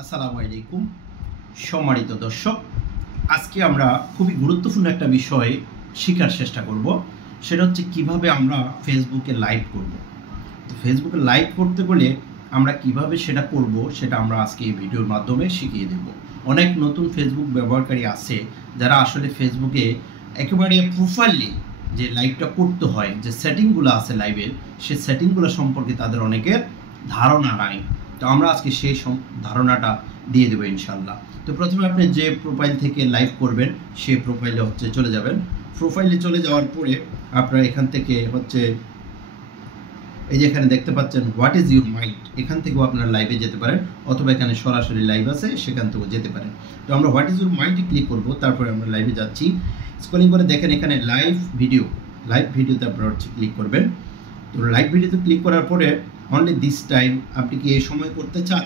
আসসালামু আলাইকুম সম্মানিত দর্শক, আজকে আমরা খুবই গুরুত্বপূর্ণ একটা বিষয় শেখার চেষ্টা করব। সেটা হচ্ছে কিভাবে আমরা ফেসবুকে লাইভ করব। তো ফেসবুকে লাইভ করতে গেলে আমরা কিভাবে সেটা করব সেটা আমরা আজকে এই ভিডিওর মাধ্যমে শিখিয়ে দেব। অনেক নতুন ফেসবুক ব্যবহারকারী আছে যারা আসলে ফেসবুকে একেবারে প্রোফাইলি যে লাইভটা করতে হয়, যে সেটিংগুলো আছে লাইভের, সেই সেটিংগুলো সম্পর্কে তাদের অনেকের ধারণা নাই। তো আমরা আজকে সেই ধারণাটা দিয়ে দেবো ইনশাল্লাহ। তো প্রথমে আপনি যে প্রোফাইল থেকে লাইভ করবেন সেই প্রোফাইলে চলে যাবেন। প্রোফাইলে চলে যাওয়ার পরে আপনারা এখান থেকে এই যে এখানে দেখতে পাচ্ছেন হোয়াট ইজ ইউর মাইন্ড, এখান থেকেও আপনারা লাইভে যেতে পারেন, অথবা এখানে সরাসরি লাইভ আছে সেখান থেকেও যেতে পারেন। তো আমরা হোয়াট ইজ ইউর মাইন্ডে ক্লিক করব, তারপরে আমরা লাইভে যাচ্ছি। স্ক্রলিং করে দেখেন এখানে লাইভ ভিডিওতে আপনারা ক্লিক করবেন। তো লাইভ ভিডিওতে ক্লিক করার পরে অনলি দিস টাইম, আপনি কি এই সময় করতে চান,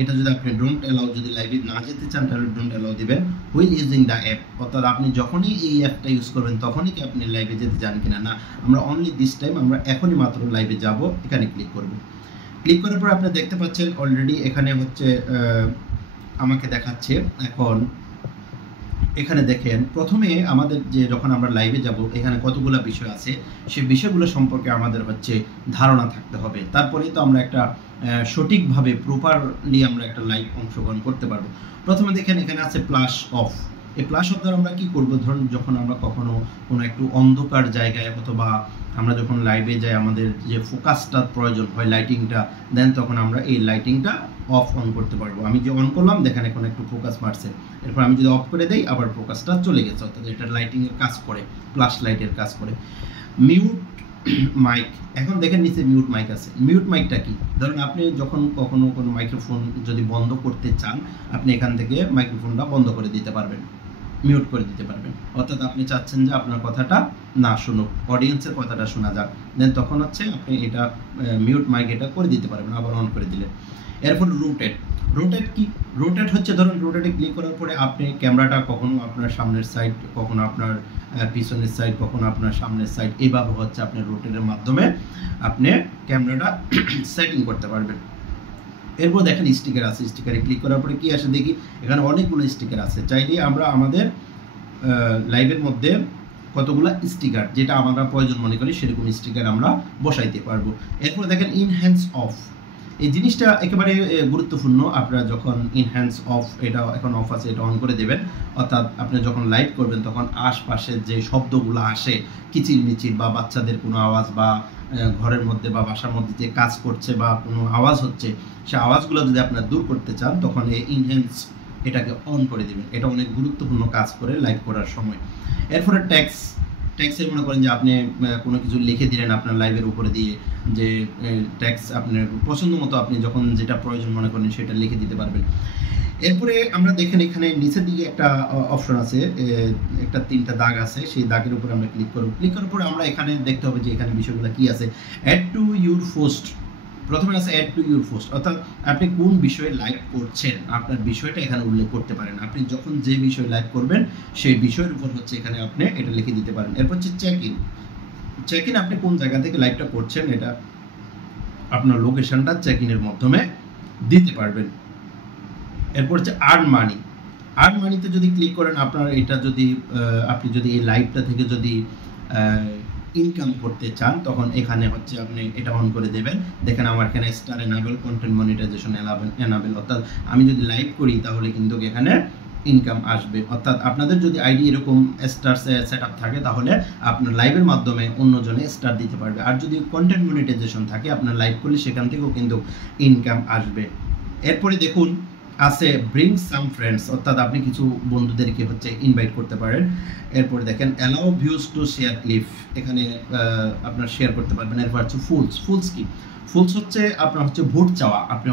এটা যদি আপনি ডোন্ট অ্যালাউ, যদি লাইভে না যেতে চান তাহলে ডোন্ট অ্যালাউ দিবেন। হুইল ইউজিং দ্য অ্যাপ, অর্থাৎ আপনি যখনই এই অ্যাপটা ইউজ করবেন তখনই কি আপনি লাইভে যেতে চান কিনা। না, আমরা অনলি দিস টাইম, আমরা এখনই মাত্র লাইভে যাব, এখানে ক্লিক করব। ক্লিক করার পর আপনি দেখতে পাচ্ছেন অলরেডি এখানে আমাকে দেখাচ্ছে। এখন এখানে দেখেন প্রথমে আমাদের যে যখন আমরা লাইভে যাব এখানে কতগুলো বিষয় আছে, সেই বিষয়গুলো সম্পর্কে আমাদের ধারণা থাকতে হবে, তারপরেই তো আমরা একটা সঠিকভাবে প্রপারলি আমরা একটা লাইভ অংশগ্রহণ করতে পারবো। প্রথমে দেখেন এখানে আছে প্লাস অফ। এই প্লাস অফ দ্বারা আমরা কি করব, ধরুন যখন আমরা কখনো কোনো একটু অন্ধকার জায়গায় অথবা আমরা যখন লাইভে যাই আমাদের যে ফোকাসটার প্রয়োজন হয় লাইটিংটা, দেন তখন আমরা এই লাইটিংটা অফ অন করতে পারবো। আমি যে অন করলাম দেখেন এখন একটু ফোকাস মারছে, এরপর আমি যদি অফ করে দেই আবার ফোকাসটা চলে গেছে, অর্থাৎ এটা লাইটিংয়ের কাজ করে, প্লাস লাইটের কাজ করে। মিউট মাইক, এখন দেখেন নিচে মিউট মাইক আছে। মিউট মাইকটা কি, ধরুন আপনি যখন কখনো কোনো মাইক্রোফোন যদি বন্ধ করতে চান, আপনি এখান থেকে মাইক্রোফোনটা বন্ধ করে দিতে পারবেন, মিউট করে দিতে পারবেন। অর্থাৎ আপনি চাচ্ছেন যে আপনার কথাটা না শুনুক, অডিয়েন্সের কথাটা শোনা যাক, দেন তখন আপনি এটা মিউট মাইক এটা করে দিতে পারবেন, আবার অন করে দিলে। এরপর রোটেট কি, রোটেট হচ্ছে ধরুন রোটেটে ক্লিক করার পরে আপনি ক্যামেরাটা কখনো আপনার সামনের সাইড, কখনো আপনার পিছনের সাইড, কখনো আপনার সামনের সাইড, এইভাবে আপনি রোটেটের মাধ্যমে আপনি ক্যামেরাটা সেটিং করতে পারবেন। এরপর দেখেন স্টিকার আছে, স্টিকারে ক্লিক করার পরে কি আসে দেখি, এখানে অনেকগুলো স্টিকার আছে। চাইলে আমরা আমাদের লাইভের মধ্যে কতগুলো স্টিকার যেটা আমরা প্রয়োজন মনে করি সেরকম স্টিকার আমরা বসাইতে পারবো। এরপর দেখেন ইনহ্যান্স অফ, এই জিনিসটা একেবারে গুরুত্বপূর্ণ। আপনারা যখন ইনহ্যান্স অফ, এটা এখন অফ আছে, এটা অন করে দেবেন। অর্থাৎ আপনি যখন লাইভ করবেন তখন আশপাশের যে শব্দগুলো আসে, কিচিরমিচির বা বাচ্চাদের কোনো আওয়াজ বা ঘরের মধ্যে বা বাসার মধ্যে যে কাজ করছে বা কোনো আওয়াজ হচ্ছে, সে আওয়াজগুলো যদি আপনারা দূর করতে চান তখন এই ইনহ্যান্স এটাকে অন করে দেবেন। এটা অনেক গুরুত্বপূর্ণ কাজ করে লাইভ করার সময়। এরপরে ট্যাক্সে মনে করেন যে আপনি কোনো কিছু লিখে দিলেন আপনার লাইভের উপরে দিয়ে, যে ট্যাক্স আপনার পছন্দ মতো আপনি যখন যেটা প্রয়োজন মনে করেন সেটা লিখে দিতে পারবেন। এরপরে আমরা দেখেন এখানে নিচের দিকে একটা অপশন আছে, একটা 3টা দাগ আছে, সেই দাগের উপরে আমরা ক্লিক করব। ক্লিক করার পরে আমরা এখানে দেখতে হবে যে এখানে বিষয়গুলো কি আছে। অ্যাড টু ইউর পোস্ট, প্রথমে আছে অ্যাড টু ইউর পোস্ট, অর্থাৎ আপনি কোন বিষয়ে লাইভ করছেন আপনার বিষয়টা এখানে উল্লেখ করতে পারেন। আপনি যখন যে বিষয়ে লাইভ করবেন সেই বিষয়ের উপর এখানে আপনি এটা লিখে দিতে পারেন। এরপর চেক ইন, আপনি কোন জায়গা থেকে লাইভটা করছেন এটা আপনার লোকেশনটা চেক ইনের মাধ্যমে দিতে পারবেন। এরপর আর্ন মানিতে যদি ক্লিক করেন আপনার এটা যদি আপনি যদি এই লাইভটা থেকে যদি ইনকাম করতে চান তখন এখানে আপনি এটা অন করে দেবেন। দেখেন আমার এখানে star enable, content monetization enable, অর্থাৎ আমি যদি লাইভ করি তাহলে কিন্তু এখানে ইনকাম আসবে। অর্থাৎ আপনাদের যদি আইডি এরকম স্টার সেটআপ থাকে তাহলে আপনার লাইভের মাধ্যমে অন্যজনে স্টার দিতে পারবে। আর যদি কন্টেন্ট মনিটাইজেশন থাকে আপনার লাইভ করলে সেখান থেকেও কিন্তু ইনকাম আসবে। এরপরে দেখুন আছে ব্রিং সাম ফ্রেন্ডস, অর্থাৎ আপনি কিছু বন্ধুদেরকে ইনভাইট করতে পারেন। এরপর দেখেন allow views to share clip, এখানে আপনার শেয়ার করতে পারবেন। এরপর ফুলস কি, ফুলস আপনার ভোট চাওয়া, আপনি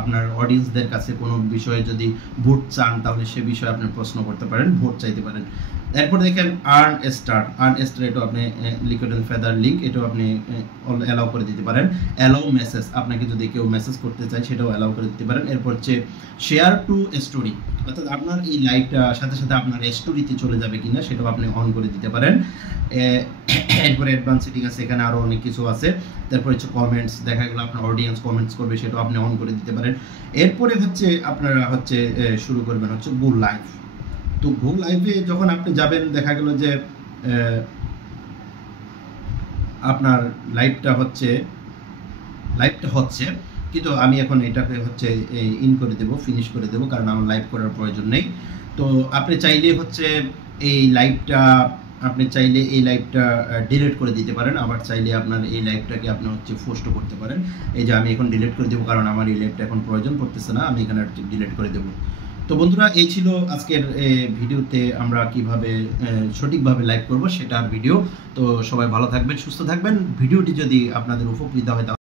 আপনার অডিয়েন্সদের কাছে কোনো বিষয়ে যদি ভোট চান তাহলে সে বিষয়ে আপনি প্রশ্ন করতে পারেন, ভোট চাইতে পারেন। এরপর দেখেন আর্ন স্টার এটাও আপনি লিকুইড এন্ড ফেদার লিংক এটাও আপনি অ্যালাউ করে দিতে পারেন। অ্যালাউ মেসেজ, আপনাকে যদি কেউ মেসেজ করতে চায় সেটাও অ্যালাউ করে দিতে পারেন। এরপর হচ্ছে শেয়ার টু স্টোরি, অর্থাৎ আপনার এই লাইভটা সাথে সাথে আপনার স্টোরিতে চলে যাবে কিনা সেটাও আপনি অন করে দিতে পারেন। এরপরে অ্যাডভান্স সেটিং আছে, এখানে আরও অনেক কিছু আছে। তারপর হচ্ছে কমেন্টস, দেখা গেলো আপনার অডিয়েন্স কমেন্টস করবে, সেটাও আপনি অন করে দিতে পারেন। এরপরে হচ্ছে আপনারা হচ্ছে শুরু করবেন হচ্ছে গো লাইভ। তো গো লাইভে যখন আপনি যাবেন, দেখা গেল যে আপনার লাইভটা হচ্ছে কিন্তু আমি এখন এটাকে হচ্ছে ইন করে দেব, ফিনিশ করে দেব, কারণ আমার লাইভ করার প্রয়োজন নেই। তো আপনি চাইলে হচ্ছে এই লাইভটা ডিলিট করে দিতে পারেন, আবার চাইলে আপনার এই লাইভটাকে আপনি হচ্ছে পোস্টও করতে পারেন। এই যে আমি এখন ডিলিট করে দেবো, কারণ আমার এই লাইভটা এখন প্রয়োজন পড়তেছে না, আমি এখানে ডিলিট করে দেবো। তো বন্ধুরা, এই ছিল আজকের ভিডিওতে আমরা কিভাবে সঠিকভাবে লাইভ করব সেটার ভিডিও। তো সবাই ভালো থাকবেন, সুস্থ থাকবেন। ভিডিওটি যদি আপনাদের উপকৃত হয়